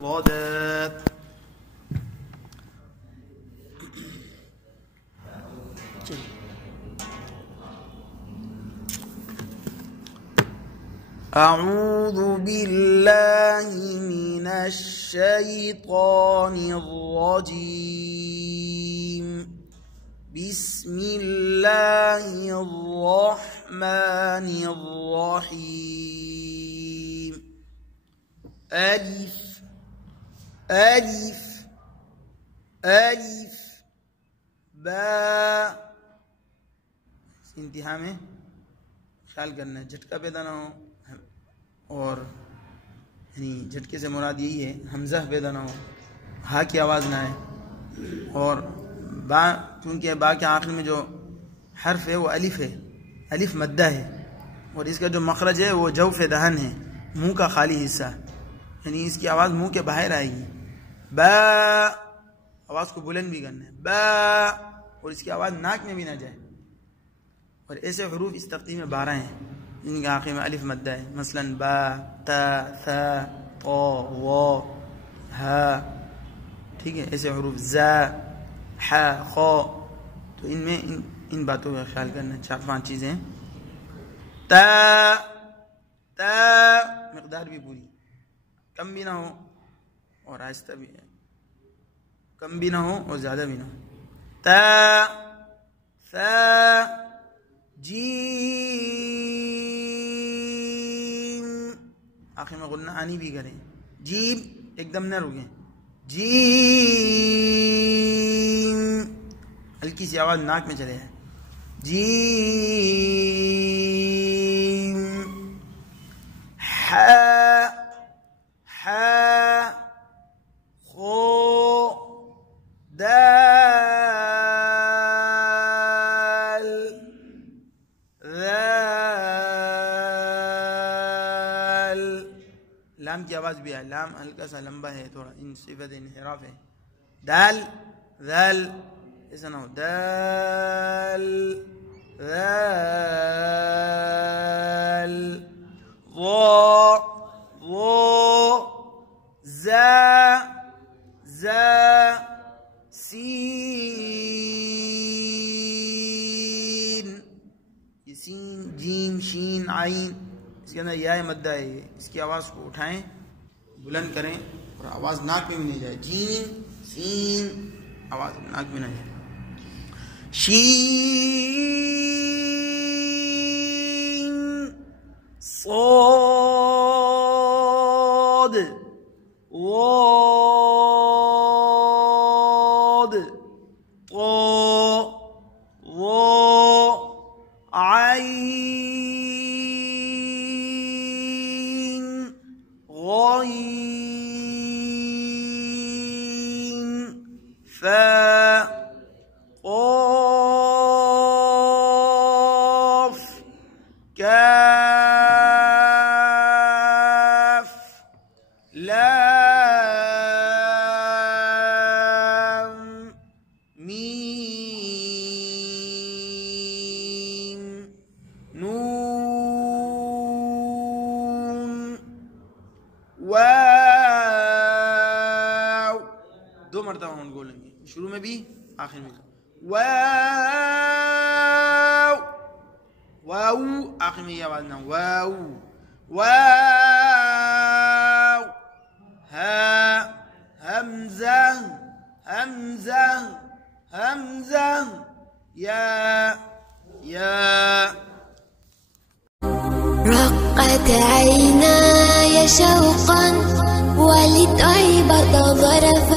ضاد. أعوذ بالله من الشيطان الرجيم. بسم الله الرحمن الرحيم. ألف ألف ألف با इंतहा में ख्याल करना है, झटका पैदा ना हो, और यानी झटके से मुराद यही है हमजा पैदा ना हो, हा की आवाज़ ना आए, और बा क्योंकि बा के आखिर में जो हर्फ है वो अलिफ है, अलिफ मद्दा है, और इसका जो मखरज है वो जौफ दहन है, मुंह का खाली हिस्सा, यानी इसकी आवाज़ मुंह के बाहर आएगी। बा आवाज़ को बुलंद भी करना है, बा, और इसकी आवाज़ नाक में भी ना जाए। और ऐसे हरूफ इस तख्ती में 12 हैं जिनके आखिर में अलिफ मद्दा है, मसलन बा, ता, था, ओ, वो, हा, ठीक है। ऐसे हरूफ जा, हा, खो, तो इनमें इन बातों का ख्याल करना है। 4-5 चीज़ें हैं। ता ता मकदार भी पूरी, कम भी ना हो और आहिस्ता भी है, कम भी ना हो और ज़्यादा भी ना हो। ता सा जीम, आखिर में गुन्ना आनी भी करें, जीम एकदम न रुकें, जीम हल्की सी आवाज़ नाक में चले जाए, जीम। हा हा खो दाल दाल, लाम की आवाज़ भी है, लाम हल्का सा लंबा है, थोड़ा इन सिफत इनहिराफ है। दाल दाल ऐसा ना हो, दाल दाल। वो जा जा सीन, ये सीन जीम शीन आइन, इसके अंदर या मद्दा है, इसकी आवाज़ को उठाएं, बुलंद करें, और आवाज़ नाक में भी नहीं जाए, जीन सीन आवाज़ नाक में नहीं जाए। शीन सोद वोद तो वो आइन गइन फा قاف كاف لام ميم نون واو، 2 मरतबा हम बोलेंगे, शुरू में भी आखिर में। वाव वाव, आखिर में ये आवाज ना, वाव वाव। हा हमजा हमजा हमजा, या या। رقت عيناي شوقا ولتعيب ظرفا